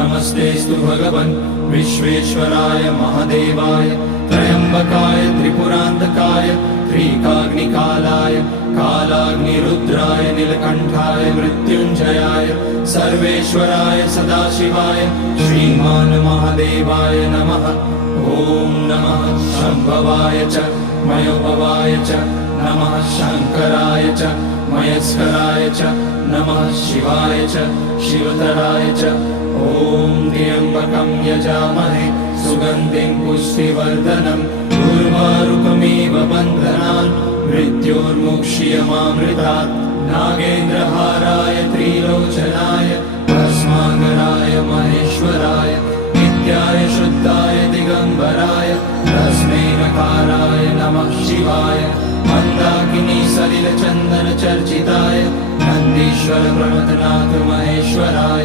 नमस्तेस्तु भगवन् विश्वेश्वराय महादेवाय त्र्यम्बकाय त्रिपुरान्तकाय त्रिकाग्निकालाय कालाग्निरुद्राय नीलकण्ठाय मृत्युञ्जयाय सर्वेश्वराय सदाशिवाय श्रीमान् महादेवाय नमः। ॐ नमः शम्भवाय च मयोभवाय च नमः शङ्कराय च मयस्कराय च नमः शिवाय च शिवतराय च। ॐ त्र्यम्बकं यजामहे सुगन्धिं पुष्टिवर्धनम् उर्वारुकमिव बन्धनान् मृत्योर्मुक्ष्यमामृतात्। नागेन्द्रहाराय त्रिलोचनाय भस्माङ्गराय महेश्वराय नित्याय शुद्धाय दिगम्बराय तस्मै नकाराय नमः शिवाय। मन्दाकिनी सलिलचन्दन चर्चिताय नन्दीश्वर प्रमथनाथ महेश्वराय